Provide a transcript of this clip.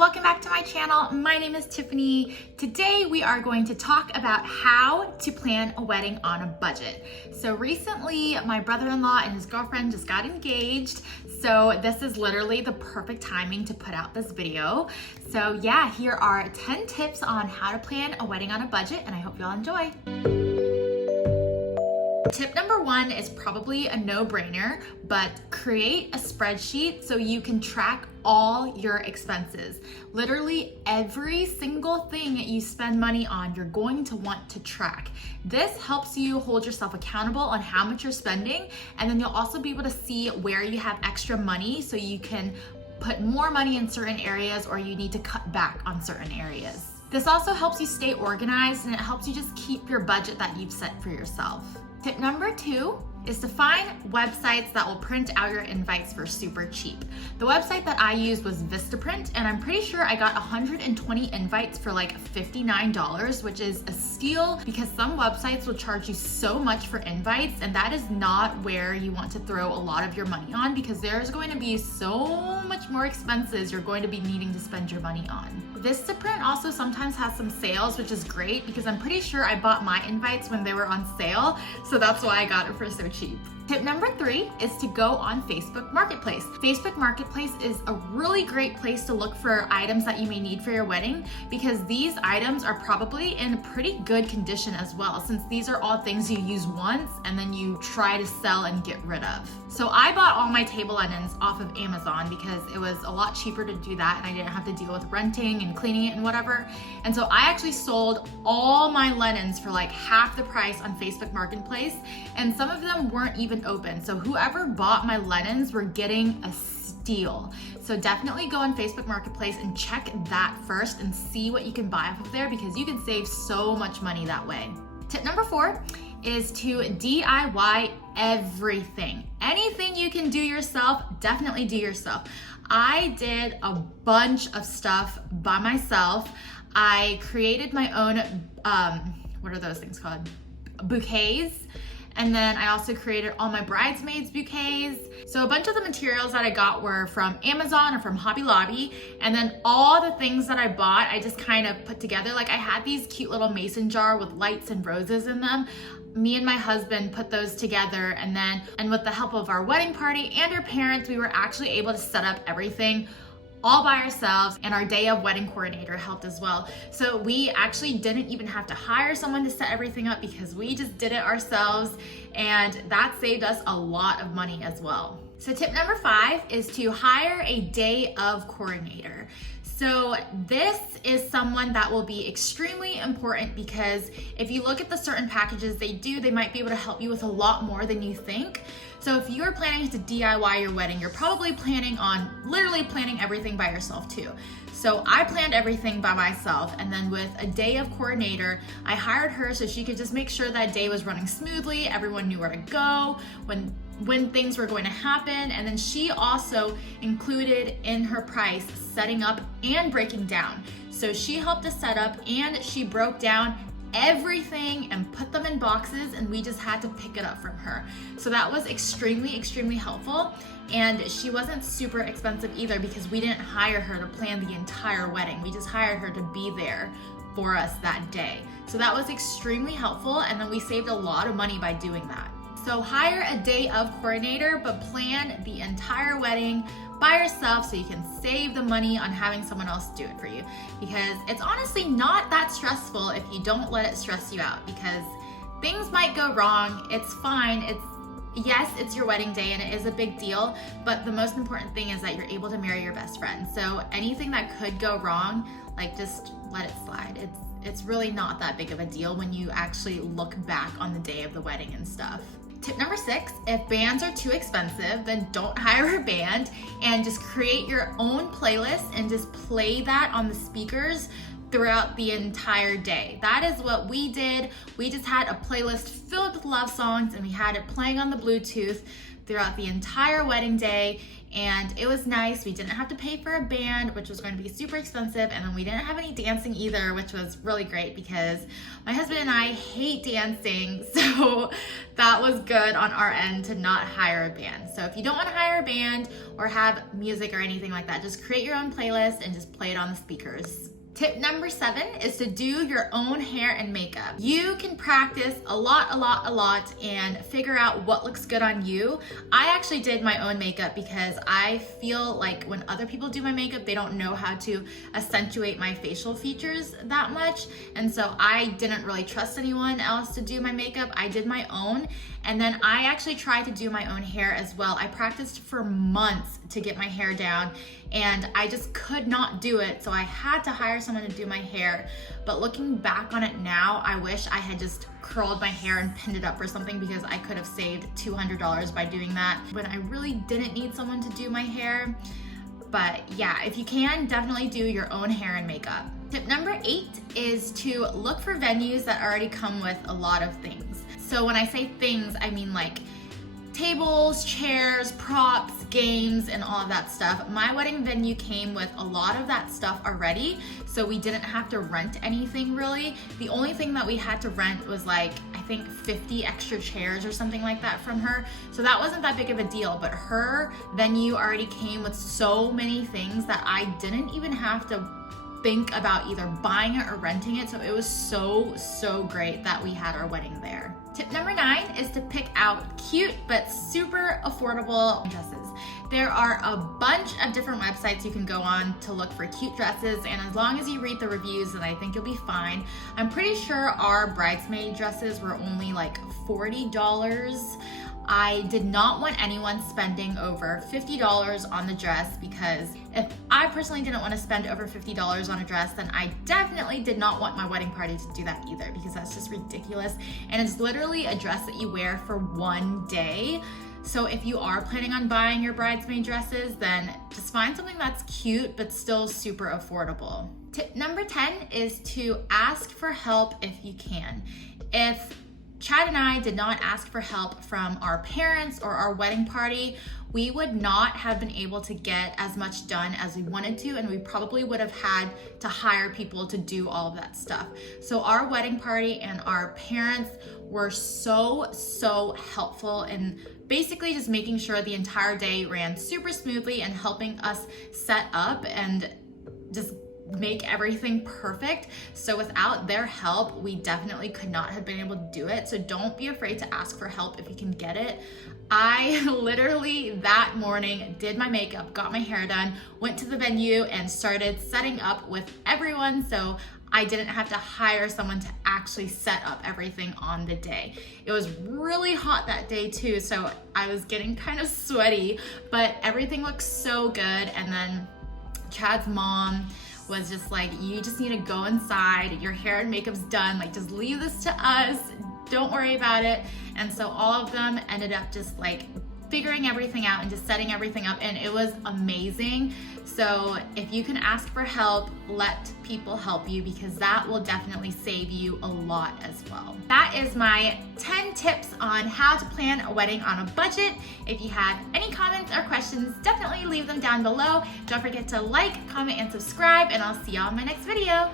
welcome back to my channel. My name is Tiffany. Today we are going to talk about how to plan a wedding on a budget. So recently my brother-in-law and his girlfriend just got engaged. So this is literally the perfect timing to put out this video. So yeah, here are 10 tips on how to plan a wedding on a budget, and I hope y'all enjoy. Tip number one is probably a no-brainer, but create a spreadsheet so you can track all your expenses. Literally every single thing that you spend money on, you're going to want to track. This helps you hold yourself accountable on how much you're spending, and then you'll also be able to see where you have extra money so you can put more money in certain areas or you need to cut back on certain areas. This also helps you stay organized, and it helps you just keep your budget that you've set for yourself. Tip number two is to find websites that will print out your invites for super cheap. The website that I used was Vistaprint, and I'm pretty sure I got 120 invites for like $59, which is a steal because some websites will charge you so much for invites, and that is not where you want to throw a lot of your money on because there's going to be so much more expenses you're going to be needing to spend your money on. Vistaprint also sometimes has some sales, which is great because I'm pretty sure I bought my invites when they were on sale, so that's why I got it for so cheap. Tip number three is to go on Facebook Marketplace. Facebook Marketplace is a really great place to look for items that you may need for your wedding because these items are probably in pretty good condition as well, since these are all things you use once and then you try to sell and get rid of. So I bought all my table linens off of Amazon because it was a lot cheaper to do that and I didn't have to deal with renting and cleaning it and whatever. And so I actually sold all my linens for like half the price on Facebook Marketplace, and some of them weren't even open. So whoever bought my linens were getting a steal. So definitely go on Facebook Marketplace and check that first and see what you can buy off of there because you can save so much money that way. Tip number four is to DIY everything. Anything you can do yourself, definitely do yourself. I did a bunch of stuff by myself. I created my own, what are those things called? Bouquets. And then I also created all my bridesmaids bouquets. So a bunch of the materials that I got were from Amazon or from Hobby Lobby. And then all the things that I bought, I just kind of put together. Like I had these cute little mason jar with lights and roses in them. Me and my husband put those together, and with the help of our wedding party and our parents, we were actually able to set up everything all by ourselves, and our day of wedding coordinator helped as well. So we actually didn't even have to hire someone to set everything up because we just did it ourselves, and that saved us a lot of money as well. So tip number five is to hire a day of coordinator. So this is someone that will be extremely important because if you look at the certain packages they do, they might be able to help you with a lot more than you think. So if you're planning to DIY your wedding, you're probably planning on literally planning everything by yourself too. So I planned everything by myself, and then with a day of coordinator, I hired her so she could just make sure that day was running smoothly, everyone knew where to go, when things were going to happen, and then she also included in her price setting up and breaking down. So she helped us set up and she broke down everything and put them in boxes, and we just had to pick it up from her. So that was extremely, extremely helpful, and she wasn't super expensive either because we didn't hire her to plan the entire wedding. We just hired her to be there for us that day. So that was extremely helpful, and then we saved a lot of money by doing that. So hire a day of coordinator, but plan the entire wedding by yourself so you can save the money on having someone else do it for you, because it's honestly not that stressful if you don't let it stress you out, because things might go wrong. It's fine. Yes, it's your wedding day and it is a big deal, but the most important thing is that you're able to marry your best friend. So anything that could go wrong, like just let it slide. It's really not that big of a deal when you actually look back on the day of the wedding and stuff. Tip number six, if bands are too expensive, then don't hire a band and just create your own playlist and just play that on the speakers throughout the entire day. That is what we did. We just had a playlist filled with love songs and we had it playing on the Bluetooth throughout the entire wedding day, and it was nice. We didn't have to pay for a band, which was going to be super expensive, and then we didn't have any dancing either, which was really great because my husband and I hate dancing, so that was good on our end to not hire a band. So if you don't want to hire a band or have music or anything like that, just create your own playlist and just play it on the speakers. Tip number 7 is to do your own hair and makeup. You can practice a lot and figure out what looks good on you. I actually did my own makeup because I feel like when other people do my makeup, they don't know how to accentuate my facial features that much. And so I didn't really trust anyone else to do my makeup. I did my own. And then I actually tried to do my own hair as well. I practiced for months to get my hair down, and I just could not do it. So I had to hire someone to do my hair. But looking back on it now, I wish I had just curled my hair and pinned it up or something, because I could have saved $200 by doing that. But I really didn't need someone to do my hair. But yeah, if you can, definitely do your own hair and makeup. Tip number 8 is to look for venues that already come with a lot of things. So when I say things, I mean like tables, chairs, props, games, and all of that stuff. My wedding venue came with a lot of that stuff already, so we didn't have to rent anything really. The only thing that we had to rent was like, I think 50 extra chairs or something like that from her. So that wasn't that big of a deal, but her venue already came with so many things that I didn't even have to think about either buying it or renting it. So it was so great that we had our wedding there. Tip number 9 is to pick out cute but super affordable dresses. There are a bunch of different websites you can go on to look for cute dresses, and as long as you read the reviews, then I think you'll be fine. I'm pretty sure our bridesmaid dresses were only like $40. I did not want anyone spending over $50 on the dress, because if I personally didn't want to spend over $50 on a dress, then I definitely did not want my wedding party to do that either, because that's just ridiculous. And it's literally a dress that you wear for one day. So if you are planning on buying your bridesmaid dresses, then just find something that's cute but still super affordable. Tip number 10 is to ask for help if you can. If Chad and I did not ask for help from our parents or our wedding party, we would not have been able to get as much done as we wanted to, and we probably would have had to hire people to do all of that stuff. So our wedding party and our parents were so helpful in basically just making sure the entire day ran super smoothly and helping us set up and just make everything perfect. So without their help, we definitely could not have been able to do it. So don't be afraid to ask for help if you can get it. I literally that morning did my makeup, got my hair done, went to the venue and started setting up with everyone, so I didn't have to hire someone to actually set up everything on the day. It was really hot that day too, so I was getting kind of sweaty, but everything looked so good. And then Chad's mom was just like, you just need to go inside, your hair and makeup's done, like just leave this to us, don't worry about it. And so all of them ended up just like figuring everything out and just setting everything up, and it was amazing. So if you can ask for help, let people help you, because that will definitely save you a lot as well. That is my 10 tips on how to plan a wedding on a budget. If you have any comments or questions, definitely leave them down below. Don't forget to like, comment, and subscribe, and I'll see y'all in my next video.